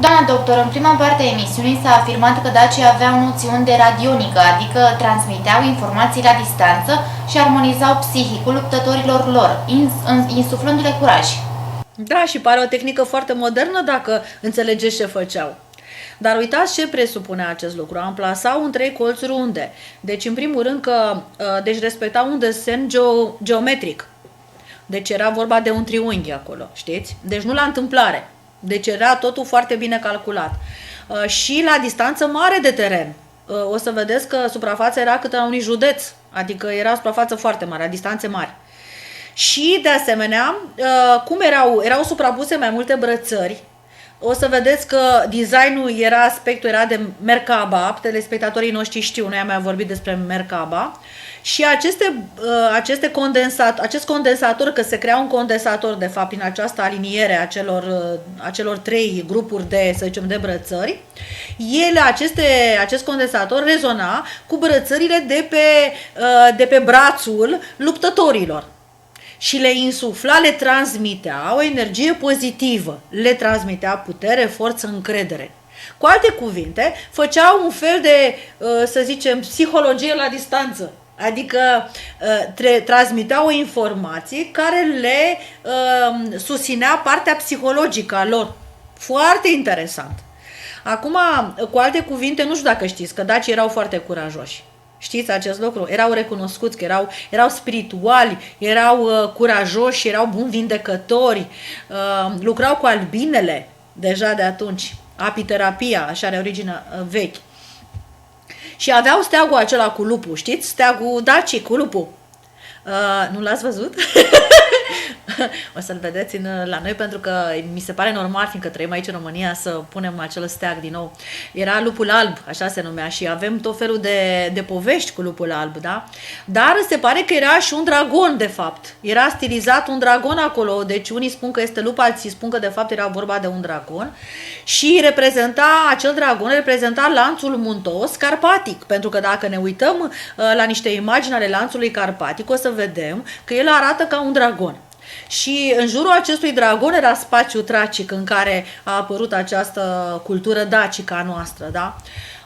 Doamna doctor, în prima parte a emisiunii s-a afirmat că Dacii aveau noțiuni de radionică, adică transmiteau informații la distanță și armonizau psihicul luptătorilor lor, insuflându-le curaj. Da, și pare o tehnică foarte modernă dacă înțelegeți ce făceau. Dar uitați ce presupune acest lucru. Amplasau în 3 colțuri unde. Deci, în primul rând, deci respectau un desen geometric. Deci era vorba de un triunghi acolo, știți? Deci nu la întâmplare. Deci era totul foarte bine calculat. Și la distanță mare de teren. O să vedeți că suprafața era cât la unui județ. Adică era o suprafață foarte mare, la distanțe mari. Și, de asemenea, cum erau suprapuse mai multe brățări, o să vedeți că designul aspectul era de Merkaba, telespectatorii noștri știu, noi am mai vorbit despre Merkaba, și acest condensator, că se crea un condensator, de fapt, prin această aliniere a celor 3 grupuri de, să zicem, de brățări, acest condensator rezona cu brățările de pe brațul luptătorilor. Și le insufla, le transmitea o energie pozitivă, le transmitea putere, forță, încredere. Cu alte cuvinte, făceau un fel de, să zicem, psihologie la distanță, adică transmiteau o informație care le susținea partea psihologică a lor. Foarte interesant. Acum, cu alte cuvinte, nu știu dacă știți că dacii erau foarte curajoși. Știți acest lucru? Erau recunoscuți că erau spirituali, erau curajoși, erau buni vindecători, lucrau cu albinele deja de atunci, apiterapia, așa are origine vechi. Și aveau steagul acela cu lupul, știți? Steagul Dacii cu lupul. Nu l-ați văzut? O să-l vedeți la noi, pentru că mi se pare normal, fiindcă trăim aici în România, să punem acel steag din nou. Era lupul alb, așa se numea, și avem tot felul de povești cu lupul alb, da? Dar se pare că era și un dragon, de fapt. Era stilizat un dragon acolo, deci unii spun că este lup, alții spun că de fapt era vorba de un dragon. Și acel dragon reprezenta lanțul muntos carpatic, pentru că dacă ne uităm la niște imagini ale lanțului carpatic, o să vedem că el arată ca un dragon. Și în jurul acestui dragon era spațiul tracic în care a apărut această cultură dacică a noastră, da?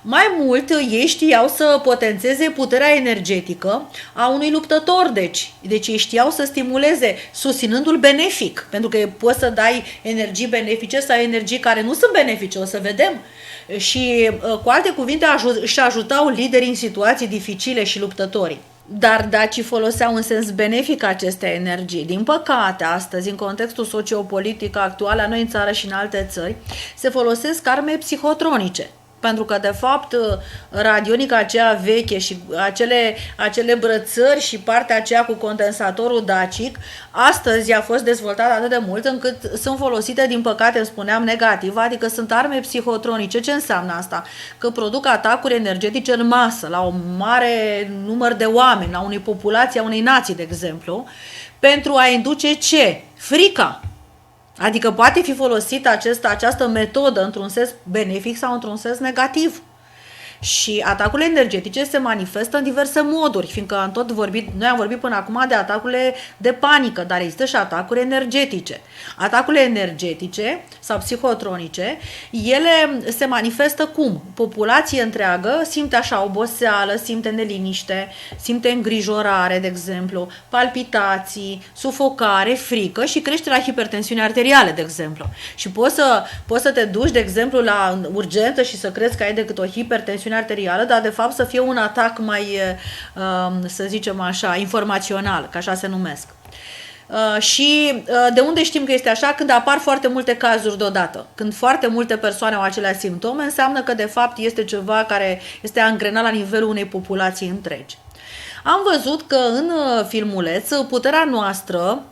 Mai mult, ei știau să potențeze puterea energetică a unui luptător, deci ei știau să stimuleze, susținându-l benefic, pentru că poți să dai energii benefice sau energii care nu sunt benefice, o să vedem. Și, cu alte cuvinte, își ajutau liderii în situații dificile și luptătorii. Dar dacii foloseau în sens benefic aceste energii. Din păcate, astăzi, în contextul sociopolitic actual, la noi în țară și în alte țări, se folosesc arme psihotronice. Pentru că, de fapt, radionica aceea veche și acele brățări și partea aceea cu condensatorul dacic, astăzi a fost dezvoltată atât de mult încât sunt folosite, din păcate, îmi spuneam, negativ, adică sunt arme psihotronice. Ce înseamnă asta? Că produc atacuri energetice în masă, la un mare număr de oameni, la unei populații, a unei nații, de exemplu, pentru a induce ce? Frica. Adică poate fi folosită această metodă într-un sens benefic sau într-un sens negativ. Și atacurile energetice se manifestă în diverse moduri, fiindcă noi am vorbit până acum de atacurile de panică, dar există și atacuri energetice. Atacurile energetice sau psihotronice, ele se manifestă cum? Populație întreagă simte așa oboseală, simte neliniște, simte îngrijorare, de exemplu, palpitații, sufocare, frică și crește la hipertensiune arterială, de exemplu. Și poți să te duci, de exemplu, la urgență și să crezi că ai decât o hipertensiune arterială, dar de fapt să fie un atac mai, să zicem așa, informațional, că așa se numesc. Și de unde știm că este așa? Când apar foarte multe cazuri deodată. Când foarte multe persoane au aceleași simptome, înseamnă că de fapt este ceva care este angrenat la nivelul unei populații întregi. Am văzut că în filmuleț puterea noastră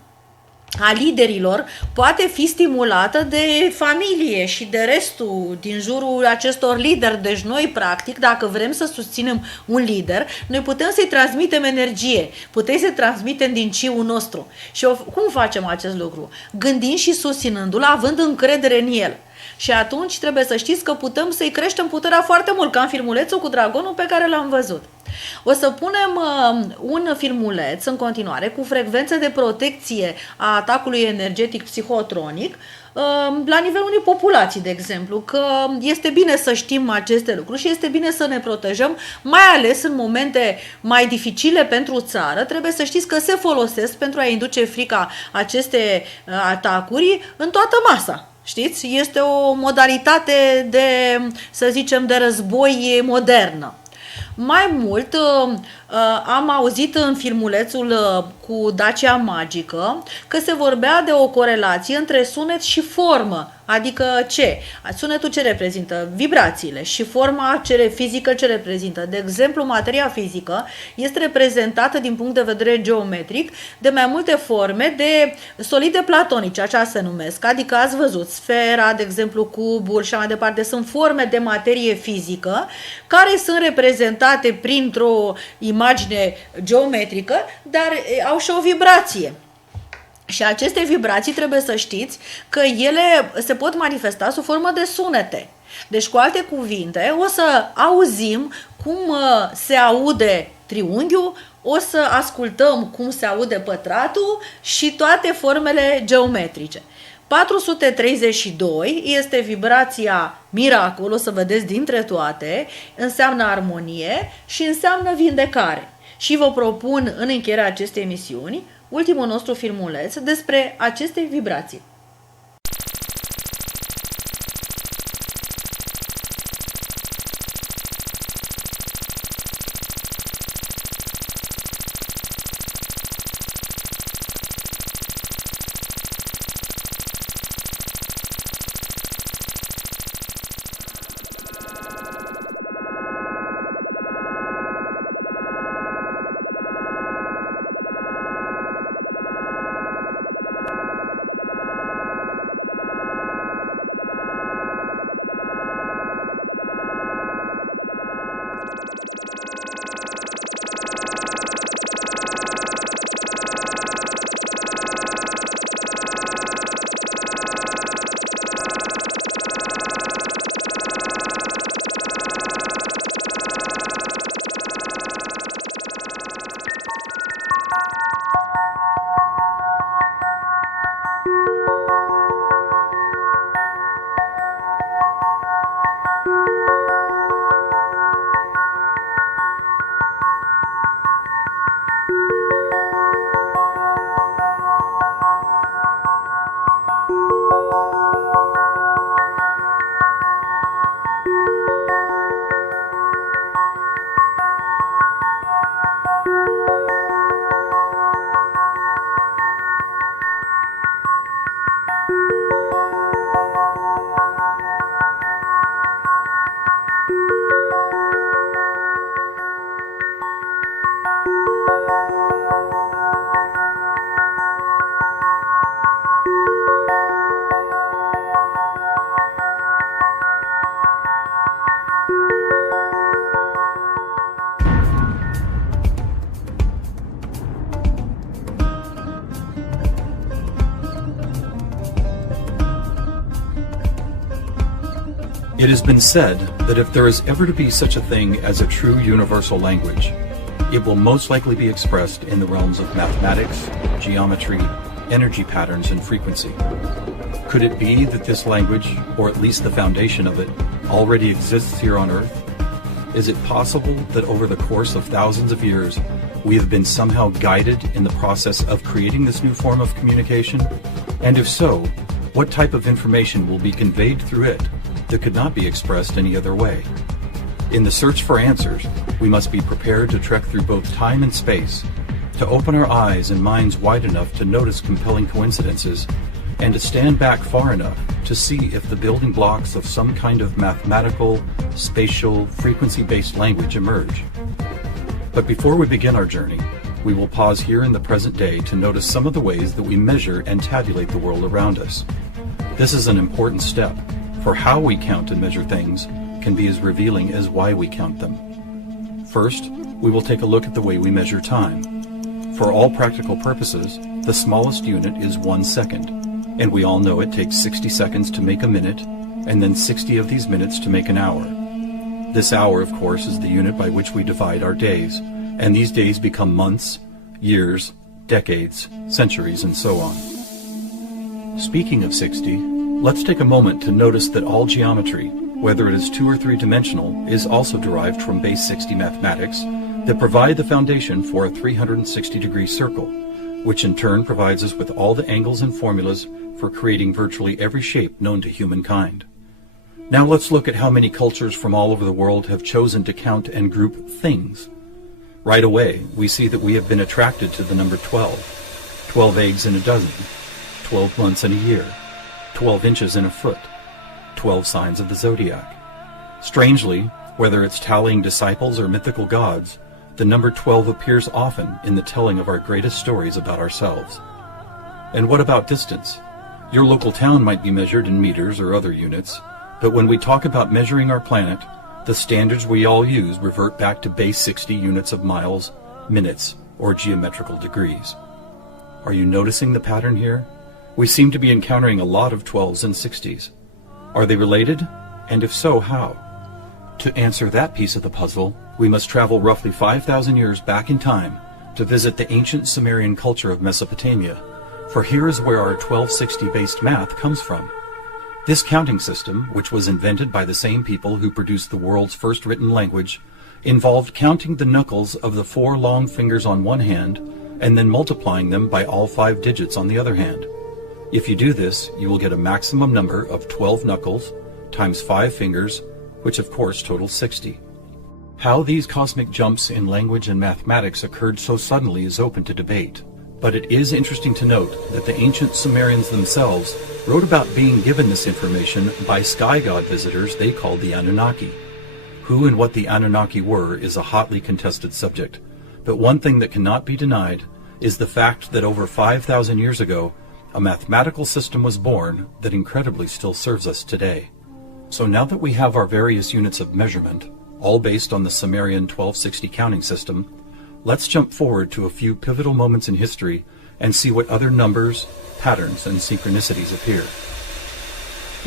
a liderilor poate fi stimulată de familie și de restul din jurul acestor lideri. Deci noi, practic, dacă vrem să susținem un lider, noi putem să-i transmitem energie, putem să-i transmitem din ciul nostru. Și cum facem acest lucru? Gândind și susținându-l, având încredere în el. Și atunci trebuie să știți că putem să-i creștem puterea foarte mult, ca în filmulețul cu dragonul pe care l-am văzut. O să punem un filmuleț în continuare cu frecvențe de protecție a atacului energetic psihotronic la nivelul unei populații, de exemplu, că este bine să știm aceste lucruri și este bine să ne protejăm, mai ales în momente mai dificile pentru țară. Trebuie să știți că se folosesc pentru a induce frica aceste atacuri în toată masa. Știți? Este o modalitate de, să zicem, de război modernă. Mai mult, am auzit în filmulețul cu Dacia magică că se vorbea de o corelație între sunet și formă. Adică ce? Sunetul ce reprezintă? Vibrațiile. Și forma fizică ce reprezintă? De exemplu, materia fizică este reprezentată din punct de vedere geometric de mai multe forme de solide platonice, așa se numesc. Adică ați văzut sfera, de exemplu cubul și așa mai departe. Sunt forme de materie fizică care sunt reprezentate printr-o imagine geometrică, dar au și o vibrație. Și aceste vibrații trebuie să știți că ele se pot manifesta sub formă de sunete. Deci, cu alte cuvinte, o să auzim cum se aude triunghiul, o să ascultăm cum se aude pătratul și toate formele geometrice. 432 este vibrația miracol, o să vedeți dintre toate, înseamnă armonie și înseamnă vindecare. Și vă propun în încheierea acestei emisiuni ultimul nostru filmuleț despre aceste vibrații. It has been said that if there is ever to be such a thing as a true universal language, it will most likely be expressed in the realms of mathematics, geometry, energy patterns, and frequency. Could it be that this language, or at least the foundation of it, already exists here on Earth? Is it possible that over the course of thousands of years, we have been somehow guided in the process of creating this new form of communication? And if so, what type of information will be conveyed through it that could not be expressed any other way? In the search for answers, we must be prepared to trek through both time and space, to open our eyes and minds wide enough to notice compelling coincidences, and to stand back far enough to see if the building blocks of some kind of mathematical, spatial, frequency-based language emerge. But before we begin our journey, we will pause here in the present day to notice some of the ways that we measure and tabulate the world around us. This is an important step, for how we count and measure things can be as revealing as why we count them. First, we will take a look at the way we measure time. For all practical purposes, the smallest unit is 1 second, and we all know it takes 60 seconds to make a minute, and then 60 of these minutes to make an hour. This hour, of course, is the unit by which we divide our days, and these days become months, years, decades, centuries, and so on. Speaking of 60, Let's take a moment to notice that all geometry, whether it is 2 or 3 dimensional, is also derived from base 60 mathematics that provide the foundation for a 360-degree circle, which in turn provides us with all the angles and formulas for creating virtually every shape known to humankind. Now let's look at how many cultures from all over the world have chosen to count and group things. Right away, we see that we have been attracted to the number 12. 12 eggs in a dozen, 12 months in a year, 12 inches in a foot, 12 signs of the zodiac. Strangely, whether it's tallying disciples or mythical gods, the number 12 appears often in the telling of our greatest stories about ourselves. And what about distance? Your local town might be measured in meters or other units, but when we talk about measuring our planet, the standards we all use revert back to base 60 units of miles, minutes, or geometrical degrees. Are you noticing the pattern here? We seem to be encountering a lot of 12s and 60s. Are they related? And if so, how? To answer that piece of the puzzle, we must travel roughly 5,000 years back in time to visit the ancient Sumerian culture of Mesopotamia, for here is where our 1260-based math comes from. This counting system, which was invented by the same people who produced the world's first written language, involved counting the knuckles of the 4 long fingers on one hand and then multiplying them by all 5 digits on the other hand. If you do this, you will get a maximum number of 12 knuckles times 5 fingers, which of course totals 60. How these cosmic jumps in language and mathematics occurred so suddenly is open to debate. But it is interesting to note that the ancient Sumerians themselves wrote about being given this information by sky god visitors they called the Anunnaki. Who and what the Anunnaki were is a hotly contested subject, but one thing that cannot be denied is the fact that over 5,000 years ago, a mathematical system was born that incredibly still serves us today. So now that we have our various units of measurement, all based on the Sumerian 1260 counting system, let's jump forward to a few pivotal moments in history and see what other numbers, patterns, and synchronicities appear.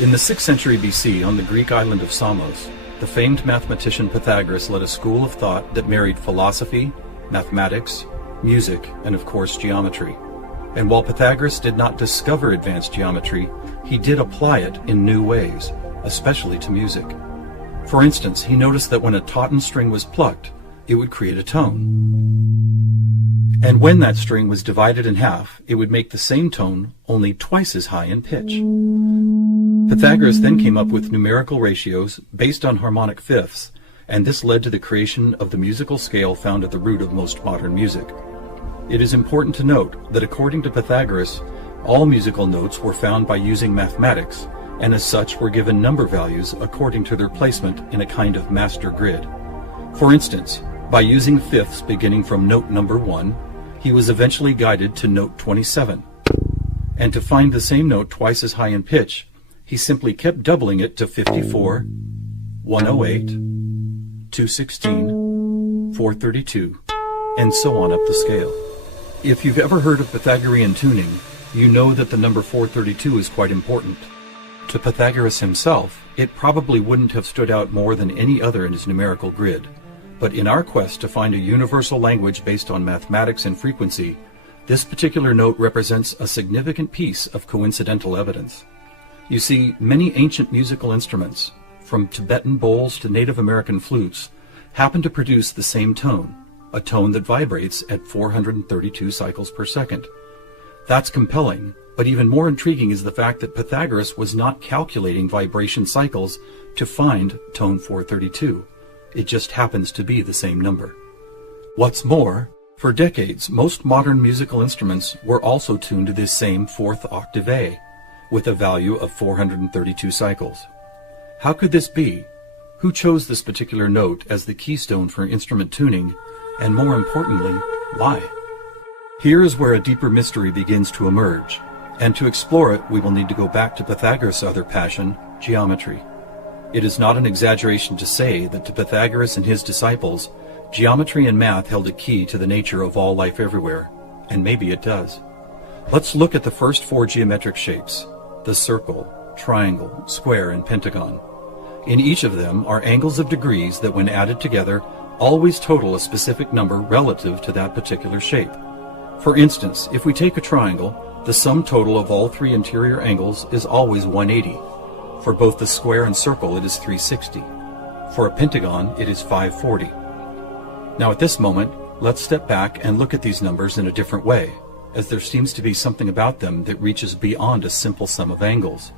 In the 6th century BC, on the Greek island of Samos, the famed mathematician Pythagoras led a school of thought that married philosophy, mathematics, music, and of course geometry. And while Pythagoras did not discover advanced geometry, he did apply it in new ways, especially to music. For instance, he noticed that when a tauten string was plucked, it would create a tone. And when that string was divided in half, it would make the same tone only twice as high in pitch. Pythagoras then came up with numerical ratios based on harmonic fifths, and this led to the creation of the musical scale found at the root of most modern music. It is important to note that according to Pythagoras, all musical notes were found by using mathematics, and as such were given number values according to their placement in a kind of master grid. For instance, by using fifths beginning from note number 1, he was eventually guided to note 27. And to find the same note twice as high in pitch, he simply kept doubling it to 54, 108, 216, 432, and so on up the scale. If you've ever heard of Pythagorean tuning, you know that the number 432 is quite important. To Pythagoras himself, it probably wouldn't have stood out more than any other in his numerical grid. But in our quest to find a universal language based on mathematics and frequency, this particular note represents a significant piece of coincidental evidence. You see, many ancient musical instruments, from Tibetan bowls to Native American flutes, happen to produce the same tone, a tone that vibrates at 432 cycles per second. That's compelling, but even more intriguing is the fact that Pythagoras was not calculating vibration cycles to find tone 432. It just happens to be the same number. What's more, for decades, most modern musical instruments were also tuned to this same 4th octave A, with a value of 432 cycles. How could this be? Who chose this particular note as the keystone for instrument tuning, and more importantly, why? Here is where a deeper mystery begins to emerge, and to explore it we will need to go back to Pythagoras' other passion, geometry. It is not an exaggeration to say that to Pythagoras and his disciples, geometry and math held a key to the nature of all life everywhere, and maybe it does. Let's look at the first 4 geometric shapes, the circle, triangle, square, and pentagon. In each of them are angles of degrees that when added together always total a specific number relative to that particular shape. For instance, if we take a triangle, The sum total of all three interior angles is always 180. For both the square and circle, it is 360. For a pentagon, it is 540. Now at this moment, let's step back and look at these numbers in a different way, as there seems to be something about them that reaches beyond a simple sum of angles.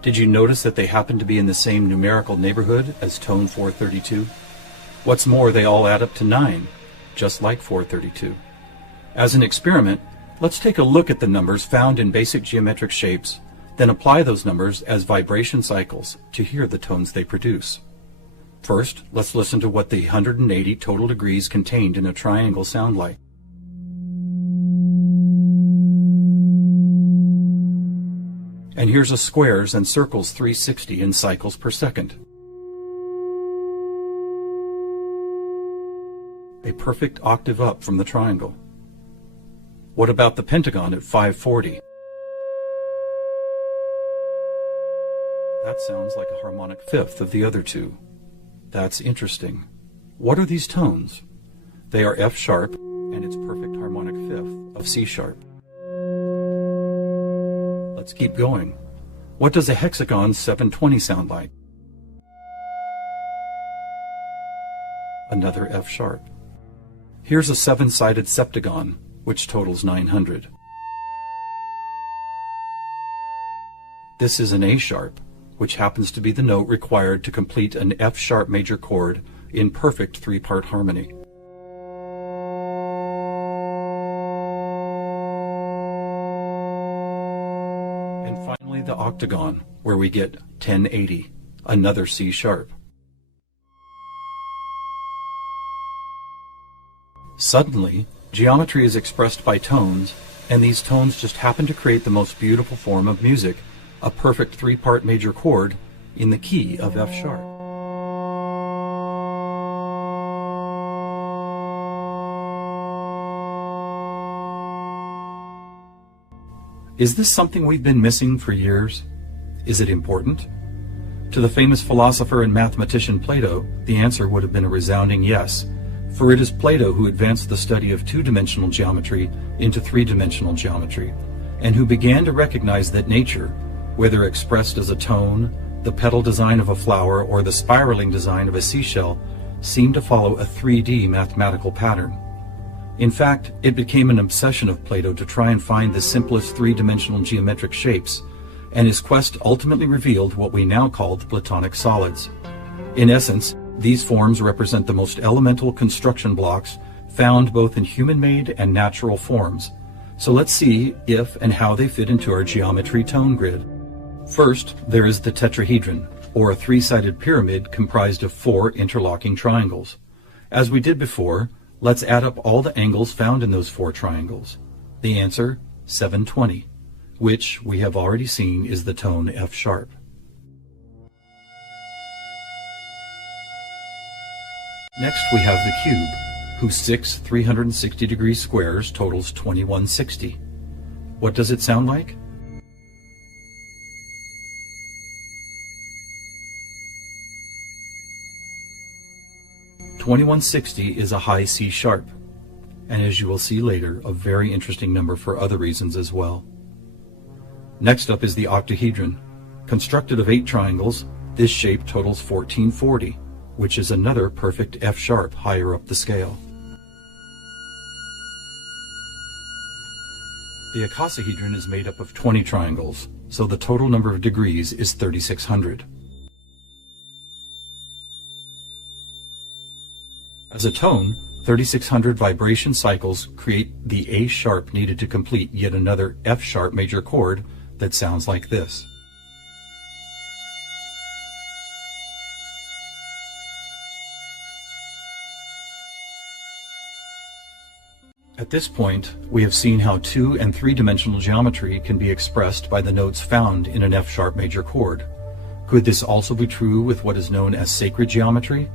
Did you notice that they happen to be in the same numerical neighborhood as tone 432? What's more, they all add up to 9, just like 432. As an experiment, let's take a look at the numbers found in basic geometric shapes, then apply those numbers as vibration cycles to hear the tones they produce. First, let's listen to what the 180 total degrees contained in a triangle sound like. And here's a squares and circles 360 in cycles per second. A perfect octave up from the triangle. What about the pentagon at 540? That sounds like a harmonic fifth of the other two. That's interesting. What are these tones? They are F sharp and its perfect harmonic fifth of C sharp. Let's keep going. What does a hexagon 720 sound like? Another F sharp. Here's a seven-sided septagon, which totals 900. This is an A sharp, which happens to be the note required to complete an F sharp major chord in perfect three-part harmony. And finally the octagon, where we get 1080, another C sharp. Suddenly, geometry is expressed by tones, and these tones just happen to create the most beautiful form of music, a perfect three-part major chord in the key of F sharp. Is this something we've been missing for years? Is it important? To the famous philosopher and mathematician Plato, the answer would have been a resounding yes, for it is Plato who advanced the study of two-dimensional geometry into three-dimensional geometry, and who began to recognize that nature, whether expressed as a tone, the petal design of a flower, or the spiraling design of a seashell, seemed to follow a 3D mathematical pattern. In fact, it became an obsession of Plato to try and find the simplest three-dimensional geometric shapes, and his quest ultimately revealed what we now call the Platonic solids. In essence, these forms represent the most elemental construction blocks found both in human-made and natural forms. So let's see if and how they fit into our geometry tone grid. First, there is the tetrahedron, or a three-sided pyramid comprised of 4 interlocking triangles. As we did before, let's add up all the angles found in those 4 triangles. The answer, 720, which we have already seen is the tone F sharp. Next we have the cube, whose 6 360-degree squares totals 2160. What does it sound like? (2160) is a high C sharp, and as you will see later, a very interesting number for other reasons as well. Next up is the octahedron. Constructed of 8 triangles, this shape totals 1440, which is another perfect F sharp higher up the scale. The icosahedron is made up of 20 triangles, so the total number of degrees is 3600. As a tone, 3600 vibration cycles create the A sharp needed to complete yet another F sharp major chord that sounds like this. At this point, we have seen how 2- and 3-dimensional geometry can be expressed by the notes found in an F sharp major chord. Could this also be true with what is known as sacred geometry?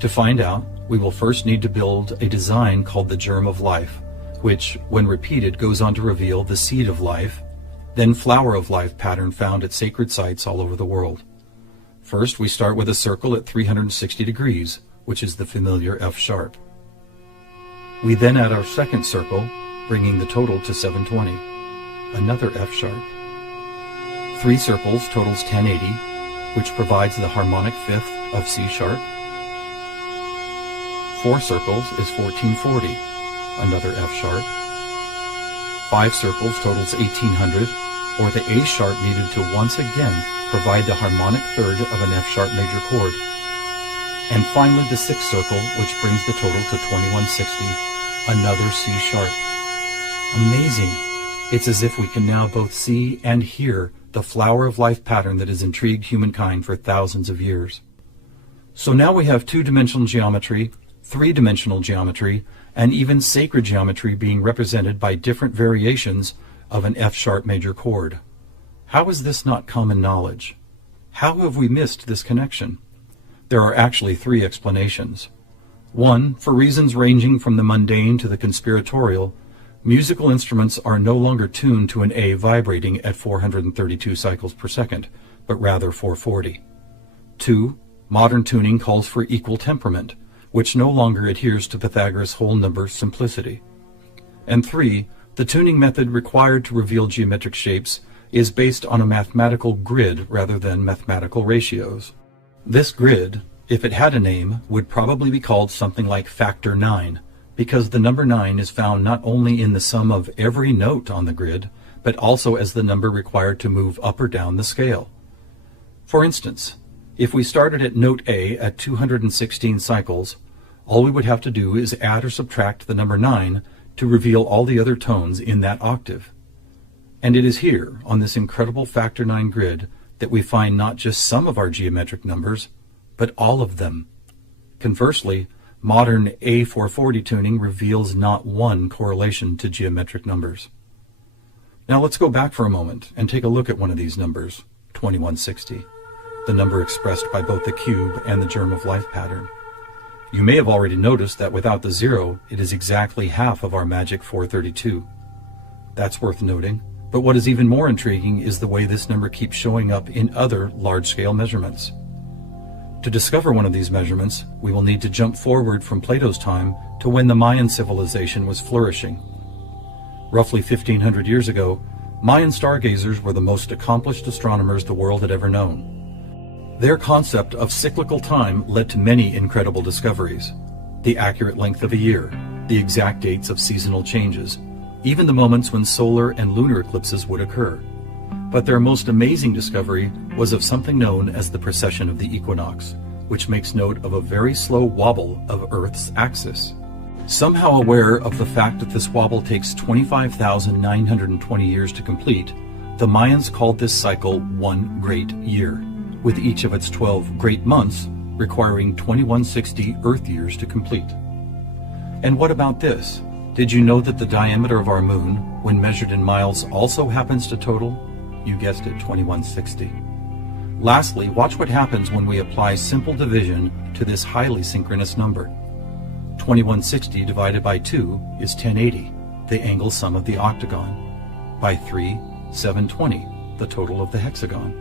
To find out, we will first need to build a design called the germ of life, which, when repeated, goes on to reveal the seed of life, then flower of life pattern found at sacred sites all over the world. First, we start with a circle at 360 degrees, which is the familiar F sharp. We then add our second circle, bringing the total to 720. another F sharp. 3 circles totals 1080, which provides the harmonic fifth of C sharp. 4 circles is 1440, another F sharp. 5 circles totals 1800, or the A sharp needed to once again provide the harmonic third of an F sharp major chord. And finally the 6th circle, which brings the total to 2160, another C sharp. Amazing! It's as if we can now both see and hear the flower of life pattern that has intrigued humankind for thousands of years. So now we have 2-dimensional geometry, 3-dimensional geometry, and even sacred geometry being represented by different variations of an F sharp major chord. How is this not common knowledge? How have we missed this connection? There are actually 3 explanations. 1, for reasons ranging from the mundane to the conspiratorial, musical instruments are no longer tuned to an A vibrating at 432 cycles per second, but rather 440. 2, modern tuning calls for equal temperament, which no longer adheres to Pythagoras' whole number simplicity. And 3, the tuning method required to reveal geometric shapes is based on a mathematical grid rather than mathematical ratios. This grid, if it had a name, would probably be called something like factor 9, because the number 9 is found not only in the sum of every note on the grid, but also as the number required to move up or down the scale. For instance, if we started at note A at 216 cycles, all we would have to do is add or subtract the number 9 to reveal all the other tones in that octave. And it is here, on this incredible factor 9 grid, that we find not just some of our geometric numbers, but all of them. Conversely, modern A440 tuning reveals not one correlation to geometric numbers. Now let's go back for a moment and take a look at one of these numbers, 2160, the number expressed by both the cube and the germ of life pattern. You may have already noticed that without the 0, it is exactly half of our magic 432. That's worth noting, but what is even more intriguing is the way this number keeps showing up in other large-scale measurements. To discover one of these measurements, we will need to jump forward from Plato's time to when the Mayan civilization was flourishing. Roughly 1500 years ago, Mayan stargazers were the most accomplished astronomers the world had ever known. Their concept of cyclical time led to many incredible discoveries: the accurate length of a year, the exact dates of seasonal changes, even the moments when solar and lunar eclipses would occur. But their most amazing discovery was of something known as the precession of the equinox, which makes note of a very slow wobble of Earth's axis. Somehow aware of the fact that this wobble takes 25,920 years to complete, the Mayans called this cycle one great year, with each of its 12 great months requiring 2160 Earth years to complete. And what about this? Did you know that the diameter of our moon, when measured in miles, also happens to total? You guessed it, 2160. Lastly, watch what happens when we apply simple division to this highly synchronous number. 2160 divided by 2 is 1080, the angle sum of the octagon. By 3, 720, the total of the hexagon.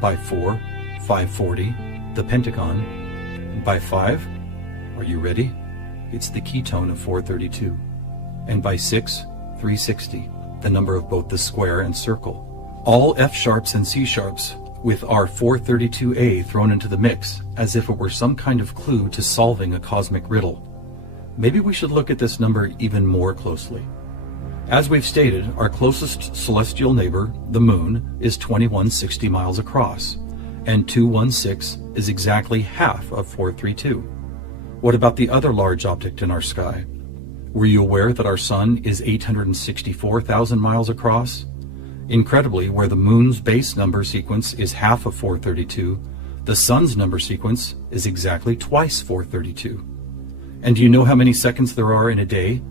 By 4, 540, the pentagon. And by 5, are you ready? It's the ketone of 432. And by 6, 360, the number of both the square and circle. All F sharps and C sharps, with our 432A thrown into the mix, as if it were some kind of clue to solving a cosmic riddle. Maybe we should look at this number even more closely. As we've stated, our closest celestial neighbor, the moon, is 2160 miles across, and 216 is exactly half of 432. What about the other large object in our sky? Were you aware that our sun is 864,000 miles across? Incredibly, where the moon's base number sequence is half of 432, the sun's number sequence is exactly twice 432. And do you know how many seconds there are in a day?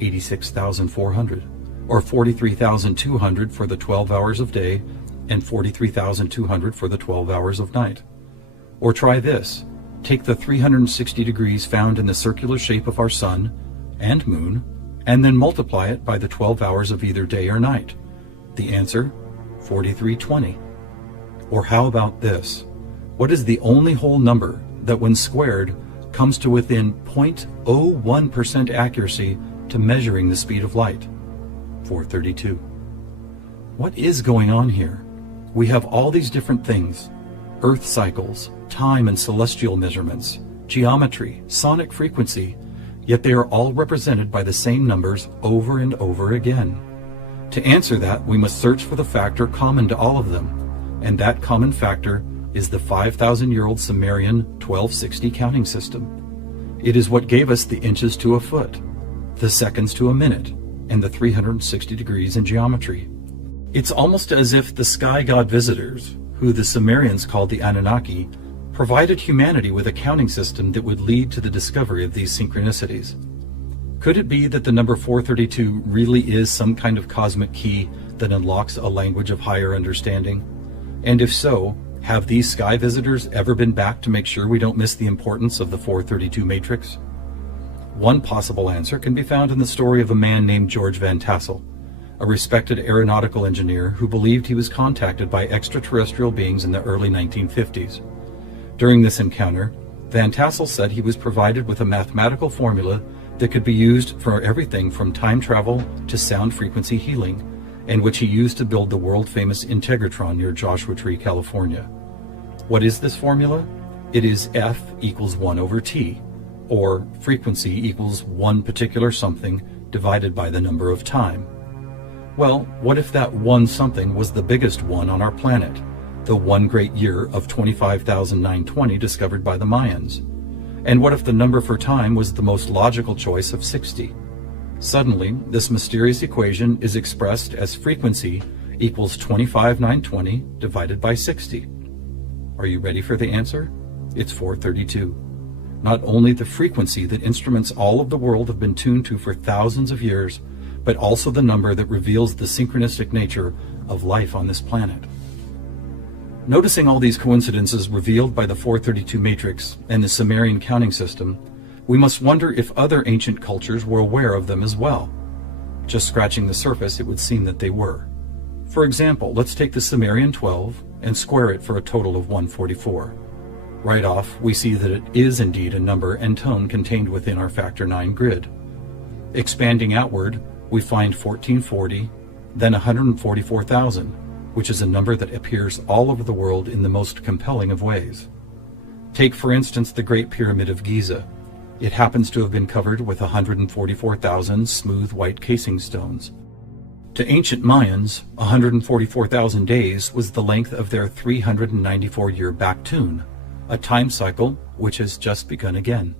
86,400, or 43,200 for the 12 hours of day, and 43,200 for the 12 hours of night. Or try this. Take the 360 degrees found in the circular shape of our sun and moon, and then multiply it by the 12 hours of either day or night. The answer, 4320. Or how about this? What is the only whole number that when squared comes to within 0.01% accuracy to measuring the speed of light? 432. What is going on here? We have all these different things: Earth cycles, time and celestial measurements, geometry, sonic frequency, yet they are all represented by the same numbers over and over again. To answer that, we must search for the factor common to all of them, and that common factor is the 5,000-year-old Sumerian 1260 counting system. It is what gave us the inches to a foot, the seconds to a minute, and the 360 degrees in geometry. It's almost as if the sky god visitors, who the Sumerians called the Anunnaki, provided humanity with a counting system that would lead to the discovery of these synchronicities. Could it be that the number 432 really is some kind of cosmic key that unlocks a language of higher understanding? And if so, have these sky visitors ever been back to make sure we don't miss the importance of the 432 matrix? One possible answer can be found in the story of a man named George Van Tassel, a respected aeronautical engineer who believed he was contacted by extraterrestrial beings in the early 1950s. During this encounter, Van Tassel said he was provided with a mathematical formula that could be used for everything from time travel to sound frequency healing, and which he used to build the world-famous Integratron near Joshua Tree, California. What is this formula? It is F equals 1 over T, or frequency equals one particular something divided by the number of time. Well, what if that one something was the biggest one on our planet, the one great year of 25,920 discovered by the Mayans? And what if the number for time was the most logical choice of 60? Suddenly, this mysterious equation is expressed as frequency equals 25,920 divided by 60. Are you ready for the answer? It's 432. Not only the frequency that instruments all of the world have been tuned to for thousands of years, but also the number that reveals the synchronistic nature of life on this planet. Noticing all these coincidences revealed by the 432 matrix and the Sumerian counting system, we must wonder if other ancient cultures were aware of them as well. Just scratching the surface, it would seem that they were. For example, let's take the Sumerian 12 and square it for a total of 144. Right off, we see that it is indeed a number and tone contained within our factor 9 grid. Expanding outward, we find 1440, then 144,000, which is a number that appears all over the world in the most compelling of ways. Take, for instance, the Great Pyramid of Giza. It happens to have been covered with 144,000 smooth white casing stones. To ancient Mayans, 144,000 days was the length of their 394-year back tune, a time cycle which has just begun again.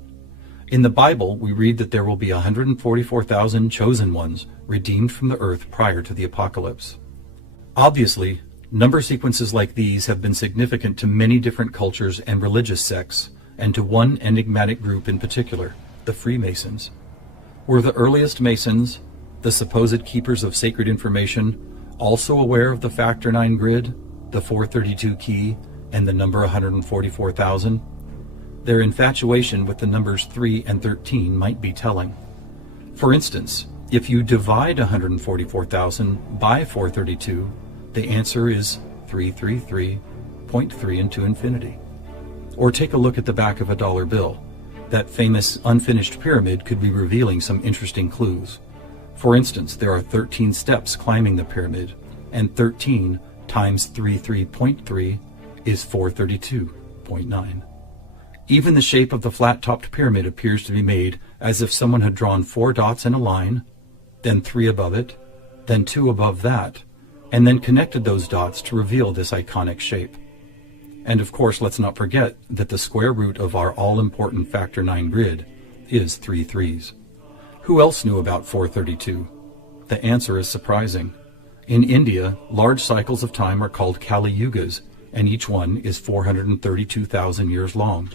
In the Bible, we read that there will be 144,000 chosen ones redeemed from the earth prior to the apocalypse. Obviously, number sequences like these have been significant to many different cultures and religious sects, and to one enigmatic group in particular, the Freemasons. Were the earliest Masons, the supposed keepers of sacred information, also aware of the factor 9 grid, the 432 key, and the number 144,000? Their infatuation with the numbers 3 and 13 might be telling. For instance, if you divide 144,000 by 432, the answer is 333.3 into infinity. Or take a look at the back of a dollar bill. That famous unfinished pyramid could be revealing some interesting clues. For instance, there are 13 steps climbing the pyramid, and 13 times 33.3 is 432.9. Even the shape of the flat-topped pyramid appears to be made as if someone had drawn 4 dots in a line, then 3 above it, then 2 above that, and then connected those dots to reveal this iconic shape. And of course, let's not forget that the square root of our all-important factor 9 grid is 3 threes. Who else knew about 432? The answer is surprising. In India, large cycles of time are called Kali Yugas, and each one is 432,000 years long.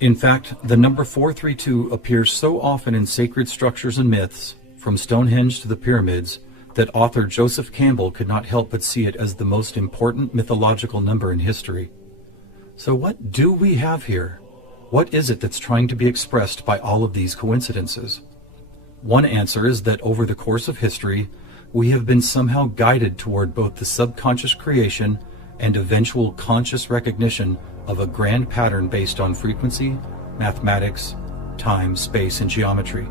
In fact, the number 432 appears so often in sacred structures and myths, from Stonehenge to the pyramids, that author Joseph Campbell could not help but see it as the most important mythological number in history. So what do we have here? What is it that's trying to be expressed by all of these coincidences? One answer is that over the course of history, we have been somehow guided toward both the subconscious creation and eventual conscious recognition of a grand pattern based on frequency, mathematics, time, space, and geometry.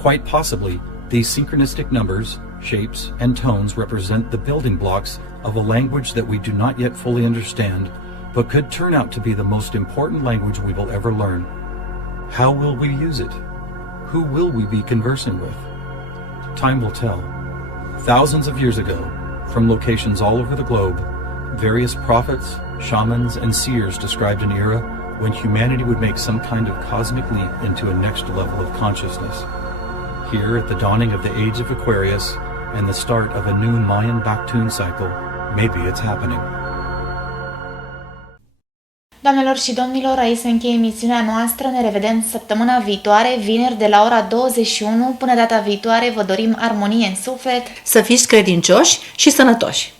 Quite possibly, these synchronistic numbers, shapes, and tones represent the building blocks of a language that we do not yet fully understand, but could turn out to be the most important language we will ever learn. How will we use it? Who will we be conversing with? Time will tell. Thousands of years ago, from locations all over the globe, various prophets, shamans, and seers described an era when humanity would make some kind of cosmic leap into a next level of consciousness. Here, at the dawning of the age of Aquarius and the start of a new Mayan Baktun cycle, maybe it's happening. Doamnelor și domnilor, aici se încheie emisiunea noastră. Ne revedem săptămâna viitoare, vineri, de la ora 21. Până data viitoare, vă dorim armonie în suflet. Să fiți credincioși și sănătoși!